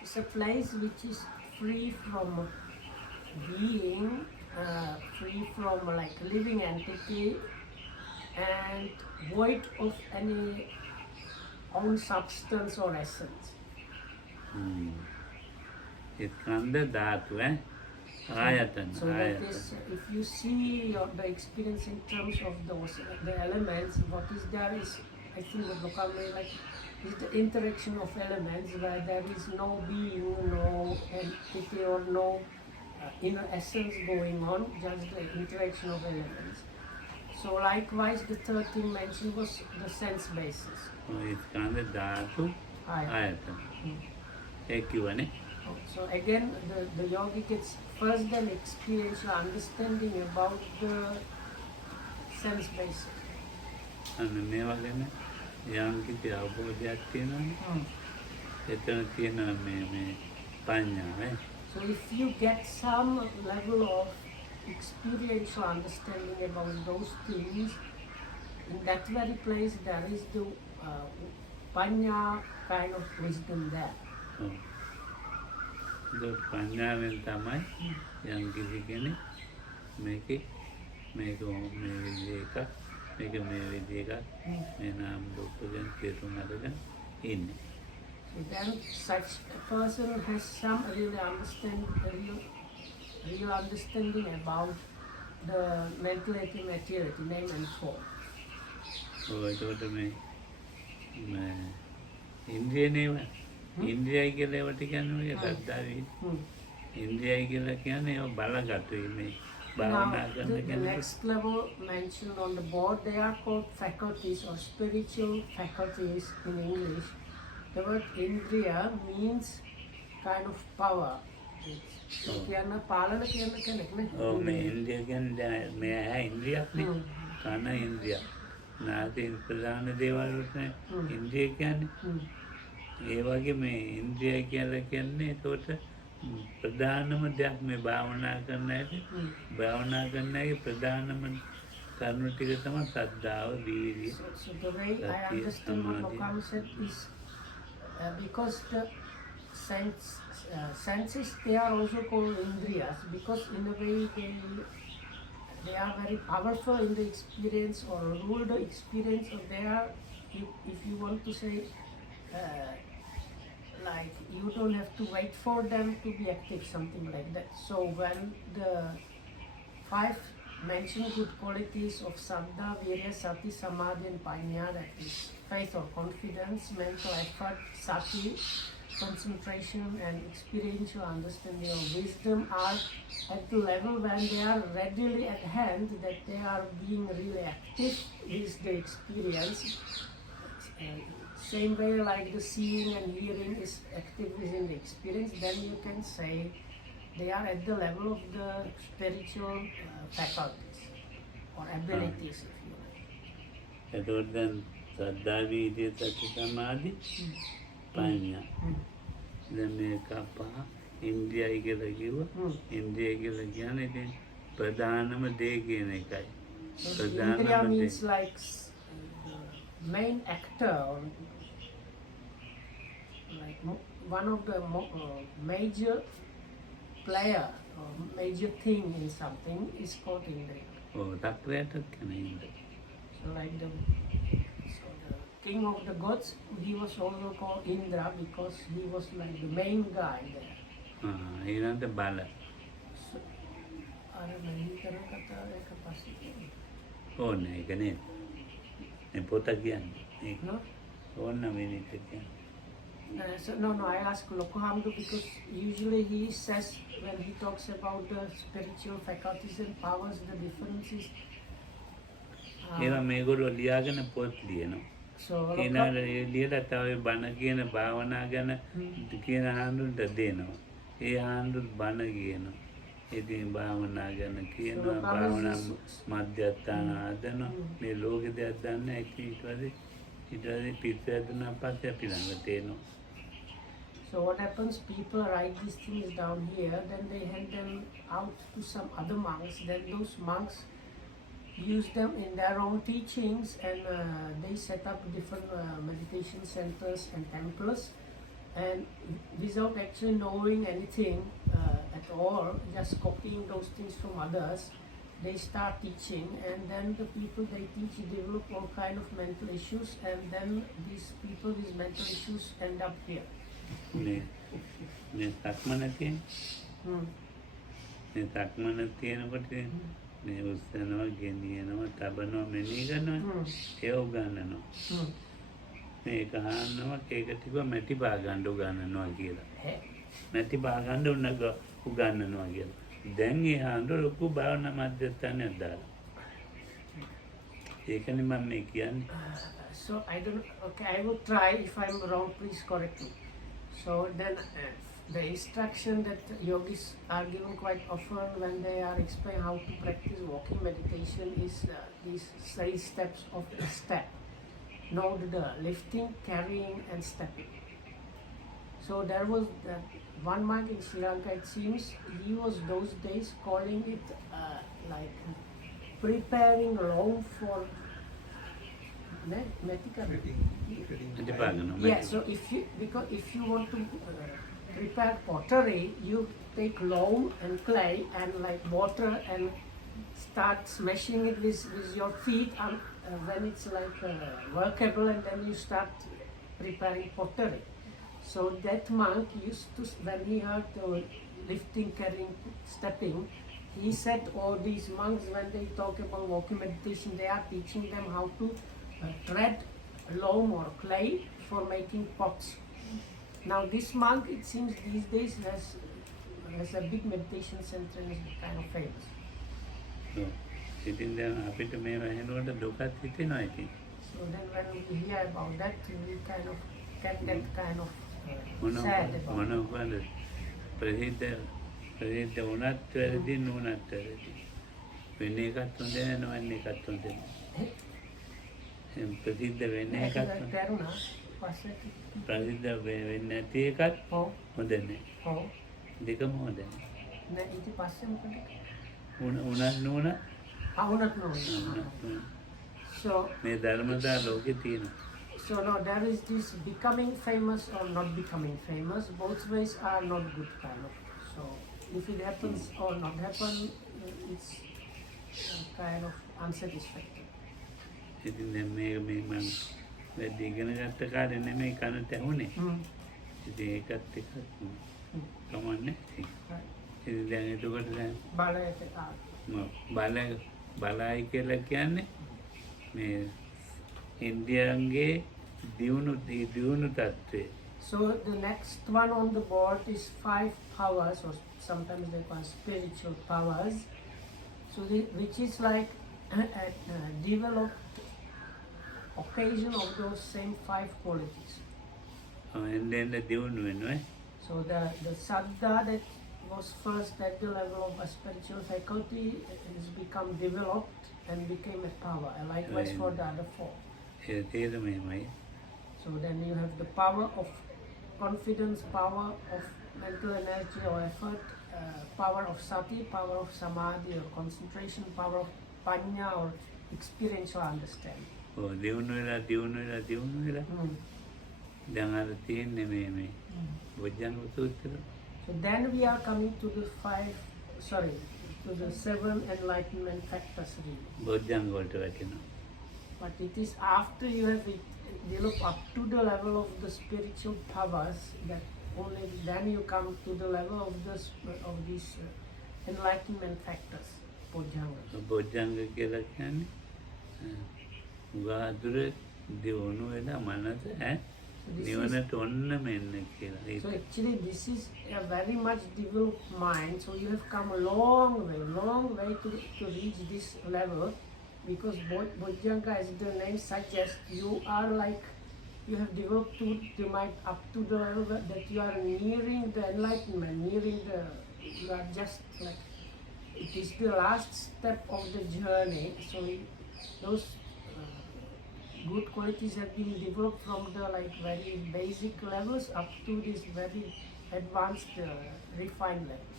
it's a place which is free from being, free from like living entity and void of any own substance or essence. ස්කන්ධ ධාතු ආයතන So that ආයතන. is, if you see the experience in terms of those, the elements, what is there is, I think what Lokam may like, is the interaction of elements where there is no being, no entity or no inner essence going on, just the interaction of elements. So likewise the third thing mentioned was the sense basis. ස්කන්ධ ධාතු ආයතන. ඒ කිව්වනේ. So again the yogi gets first then experiential understanding about the sense basis. අන්න මේවා ගැන යම් කිසි අවබෝධයක් තියෙනවනේ. එතන තියෙනවා මේ පඤ්ඤාව. So if you get some level of experiential understanding about those things, in that very place there is the panya kind of wisdom there. ඒක පඤ්ඤාවෙන් තමයි යම් කිසි කෙනෙක් මේක මේ විදිහ එකක්, මේක මේ විදිහ එකක්, මේ නාම රූප ගැන තේරුම් අරගෙන ඉන්නේ. So then such a person has some real understanding about the mentality, materiality, name and form. ඒකට මේ ඉන්ද්‍රියනේම ඉන්ද්‍රියයි කියලා ඒවට කියන්නේ ඔය සද්දාවේ. ඉන්ද්‍රියයි කියලා කියන්නේ ඒව බලගතුයි මේ භාවනා Now, කරන the කෙනෙක්. next level mentioned on the board, they are called faculties or spiritual faculties in English. The word indriya means kind of power. කියන්න පාලන කියන කෙනෙක් නේ. ඔව් මේ ඉන්ද්‍රිය කියන්නේ මේ ඇහැ ඉන්ද්‍රියක්නේ. කන ඉන්ද්‍රිය. නාසය ප්‍රධාන දේවල් වලට ඉන්ද්‍රිය කියන්නේ. ඒ වගේ මේ ඉන්ද්‍රිය කියලා කියන්නේ ඒකට ප්‍රධානම දෙයක් මේ භාවනා කරන ඇයි භාවනා කරන ඇයි ප්‍රධානම කරුණු ටික තමයි ශ්‍රද්ධාව, වීර්යය. So the way I understand what Lokam said is because the senses, they are also called indriyas, because in a way they are very powerful in the experience or rule the experience, or they are, if you want to say, like you don't have to wait for them to be active, something like that. So when the 5 mentioned good qualities of Saddha, Virya, Sati, Samadhi and Panya, that is faith or confidence, mental effort, Sati, concentration and experiential understanding of wisdom, are at the level when they are readily at hand, that they are being really active with the experience. Same way like the seeing and hearing is active within the experience, then you can say they are at the level of the spiritual faculties or abilities, if you like. එතකොට දැන් සද්ධා වීර්ය සති සමාධි ප්‍රඥා දැන් මේක පහ ඉන්ද්‍රියයි කියලා කිව්වා. ඉන්ද්‍රිය කියලා කියන්නේ ඉතින් ප්‍රධානම දේ කියන එකයි. So Indriya means like main actor, or like one of the major player or major thing in something is called Indriya. ඔව් තත්වයටත් කියන ඉන්ද්‍රිය. So like the king of the gods, he was also called Indra because he was like the main guy there. ඊළඟට බල. So, අර මහිතර කතාව එක පස්සේ ඕන ඒක නේද? මේ පොත කියන්නේ ඒක no? ඕන මිනිත් කියන්නේ. So, no, I ask Lokohamdu because usually he says when he talks about the spiritual faculties and powers, the differences. ඒවා මේගොල්ලෝ ලියාගෙන පොත් ලියනවා. So, ඊළඟට ලියලා තව බණ කියන භාවනා ගැන කියන ආන්දුන්ට දෙනවා. ඒ ආන්දුන් බණ කියනවා. ඉතින් භාවනා ගැන කියනවා, භාවනා මධ්‍යස්ථාන හදනවා. මේ ලෝකෙ දෙයක් දන්නේ නැහැ. ඊට පස්සේ පිට ඇදුනා පස්සේ අපි ළඟ තේනවා. So what happens, people write these things down here, then they hand them out to some other monks, then those monks use them in their own teachings, and they set up different meditation centers and temples, and without actually knowing anything at all, just copying those things from others, they start teaching, and then the people they teach develop all kind of mental issues, and then these people with mental issues end up here. මේ සක්මන තියෙන මේ සක්මන තියෙනකොට මේ උස්සනවා ගෙනියනවා තබනවා මෙනෙහි කරනවා ඒ උගන්වනවා මේක අහනවා ඒක ටික මැටි බා ගන්න උගන්වනවා කියලා මැටි බා ගන්න උගන්වනවා කියලා දැන් ඒ ආන්දර ලොකු භාවනා මධ්‍යස්ථානයක් දාලා ඒකනේ මම මේ කියන්නේ. So I don't, okay, I will try. If I'm wrong, please correct me. So then the instruction that yogis are given quite often when they are explaining how to practice walking meditation is these 3 steps of the step. Note the lifting, carrying and stepping. So there was one monk in Sri Lanka, it seems, he was those days calling it like preparing loam for yeah, so if you want to prepare pottery, you take loam and clay and like water and start smashing it with your feet when it's like workable, and then you start preparing pottery. So that monk used to, when he heard the lifting, carrying, stepping, he said all these monks, when they talk about walking meditation, they are teaching them how to thread loam or clay for making pots. Now this monk, it seems these days has a big meditation center and is kind of famous. ඉතින් දැන් අපිට මේ වහිනකොට දුකත් හිතෙනවා ඉතින්. So then when we hear about that, we kind of get that kind of sad about it. මොනවද ප්‍රසිද්ධ වුණත් වැරදි නුනත් වැරදි. වෙන එකත් හොඳ නැහැ නොවන එකත් හොඳ නැහැ. ප්‍රසිද්ධ වෙන එකත් ප්‍රසිද්ධ වෙන්නේ නැති එකත් හොඳ නැහැ. දෙකම හොඳ නැහැ. උනත් නුනත් So මේ ධර්මතා ලෝකේ තියෙනවා. So no, there is this becoming famous or not becoming famous. Both ways are not good kind of. So if it happens or not happen, it's kind of unsatisfactory. ඉතින් දැන් මේ මම වැඩි ඉගෙන ගත්ත කාලේ නෙමෙයි කනට ඇහුනේ. ඉතින් ඒකත් එක කමන්නේ. ඉතින් දැන් එතකොට දැන් බලයි කියලා කියන්නේ මේ ඉන්දියාන්ගේ දියුණු තත්ත්වය. So the next one on the board is 5 powers, or sometimes they call spiritual powers. So which is like a developed occasion of those same 5 qualities. And then the දියුණු වෙනවා. So the saddha that was first at the level of a spiritual faculty has become developed and became a power, and likewise for the other 4. So then you have the power of confidence, power of mental energy or effort, power of sati, power of samadhi or concentration, power of panya or experiential understanding. දියුණු වෙලා දැන් අර තියෙන්නේ මේ බොජ්ජංග සූත්‍රය. So then we are coming to the 7 enlightenment factors really. බොජ්ජංග වලට වැටෙනවා. But it is after you have developed up to the level of the spiritual powers that only then you come to the level of these enlightenment factors, bojjhanga. බොජ්ජංග කියලා කියන්නේ උගාදුර දියුණු වෙලා මනස නිවනට ඔන්න මෙන්න කියලා. So actually this is a very much developed mind. So you have come a long way to reach this level, because bojjhanga, as the name suggests, you are like, you have developed the mind up to the level that you are nearing the enlightenment, you are just like, it is the last step of the journey. So those good qualities have been developed from the like very basic levels up to this very advanced refined level.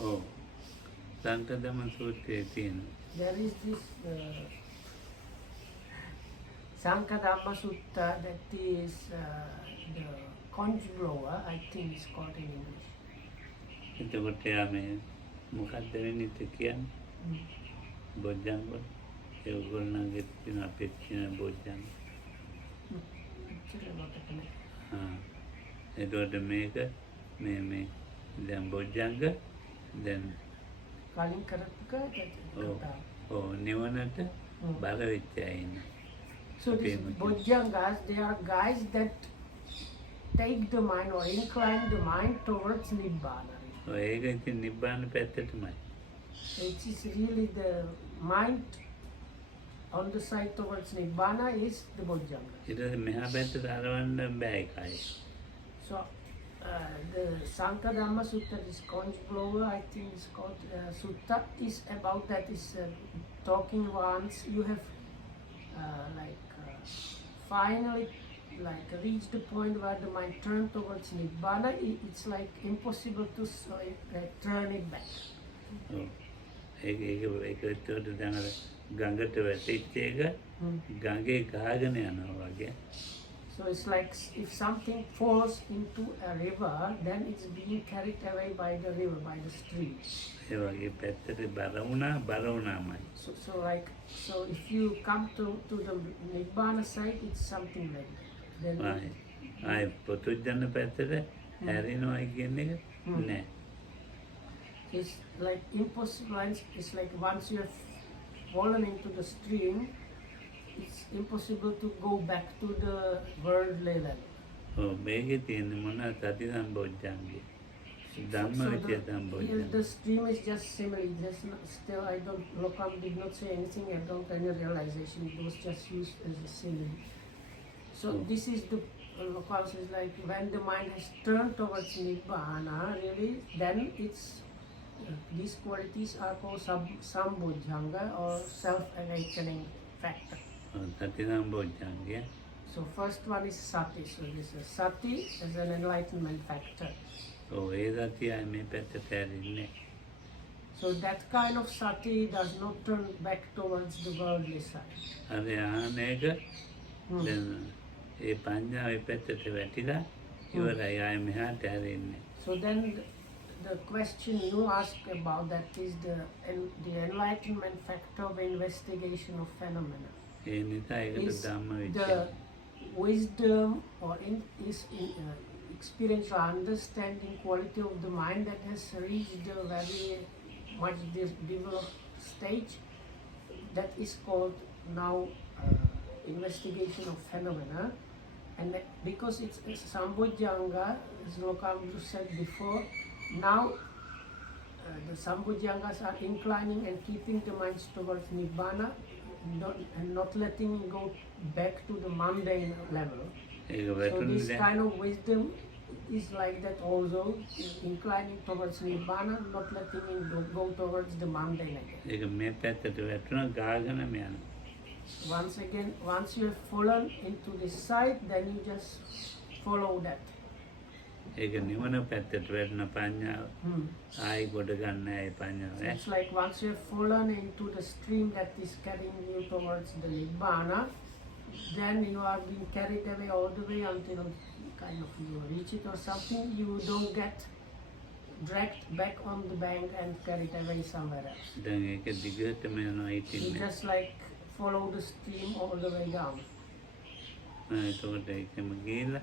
Oh, Santadama Sutri තියෙනවා. There is this Sankadhamma Sutta that is the conch blower, I think it's called in English. එතකොට යා මේ මොකක්ද වෙන්නේ කියන්නේ? බොජ්ජංග ඒගොල්ලන්ගේ තියෙන අපේ තියෙන බොජ්ජංග. එතකොට මේක මේ දැන් බොජ්ජංග දැන් කලින් කරපුක නිවනට බල වෙච්ච අය ඉන්න. So these bojjhangas, they are guys that take the mind or incline the mind towards nibbana. ඒක ඉතින් නිබ්බාන පැත්තටමයි. It is really the mind on the side towards nibbana is the bojjhanga. ඊට මෙහා පැත්තට අරවන්න බෑ ඒකයි. So the Sankadhamma Sutta, this conch blower, I think it's called Sutta, is about that, is talking once you have finally reached the point where the mind turns towards nibbana, it's like impossible to turn it back. ඒක ඒකට දැන් අර ගඟට වැටිච්ච එක ගඟේ ගහගෙන යනවා වගේ. So it's like if something falls into a river, then it's being carried away by the river, by the stream. ඒ වගේ පැත්තට බර වුණාමයි. So if you come to the nibbana side, it's something like that. ආයි පොතුජන පැත්තට හැරෙනවා කියන එක නෑ. It's like impossible. It's like once you have fallen into the stream, it's impossible to go back to the worldly level. මේකේ තියෙන මොන සති සම්බොජ්ජංගේ ධම්මවිචය සම්බොජ්ජංගේ. The stream is just simile. Still, Lokam did not say anything about any realization. It was just used as a simile. So this is the Lokam says, like when the mind has turned towards nibbana, really, then it's these qualities are called sambojjhanga or self-awakening factor. සති සම්බොජ්ජංගේ. So first one is sati. So this is sati as an enlightenment factor. ඒ සතියයි මේ පැත්තට හැරෙන්නේ. So that kind of sati does not turn back towards the worldly side. අර ආනේක දැන් ඒ පඤ්ඤාවේ පැත්තට වැටිලා ඉවරයි ආයෙ මෙහාට හැරෙන්නේ. So then the question you ask about that is the enlightenment factor of investigation of phenomena. ඒ නිසා ඒකට Is ධම්ම විචය. the wisdom or experiential understanding quality of the mind that has reached a very much developed stage, that is called now investigation of phenomena. And because it's Sambhojjhanga, as Lokamju said before, now the Sambhojjhangas are inclining and keeping the minds towards Nibbana, and not letting it go back to the mundane level. ඒක So වැටුනේ this දැන්. kind of wisdom is like that also, inclining towards Nibbana, not letting it go towards the mundane again. ඒක මේ පැත්තට වැටුණා ගාගෙන යනවා. Once again, once you have fallen into this side, then you just follow that. ඒක නිවන පැත්තට වැටෙන පඤ්ඤාව. ආයි ගොඩ ගන්න ඒ පඤ්ඤාව. So it's like once you have fallen into the stream that is carrying you towards the Nibbana, then you are being carried away all the way until kind of you reach it or something. You don't get dragged back on the bank and carried away somewhere else. දැන් ඒක දිගටම යනවා You ඉතින්. just like follow the stream all the way down. එතකොට ඒකම ගිහිල්ලා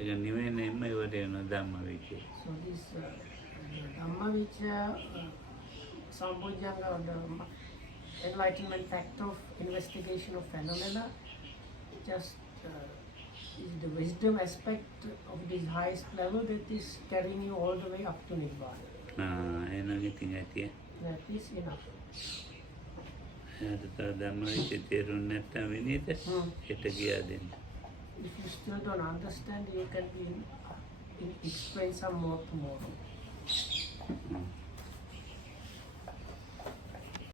ඒක නිවෙන්නේම ඉවර වෙනවා ධම්ම විචය. So this Dhammavichaya, Sambhojjhanga, or the enlightenment factor of investigation of phenomena, just is the wisdom aspect of this highest level that is carrying you all the way up to Nibbana. එහෙනම් ඉතින් ඇතිය. That is enough. එයාට තව ධම්ම විචය තේරුම් නැත්නම් විනීත හෙට ගියා දෙන්න. If you still don't understand, you can explain some more tomorrow.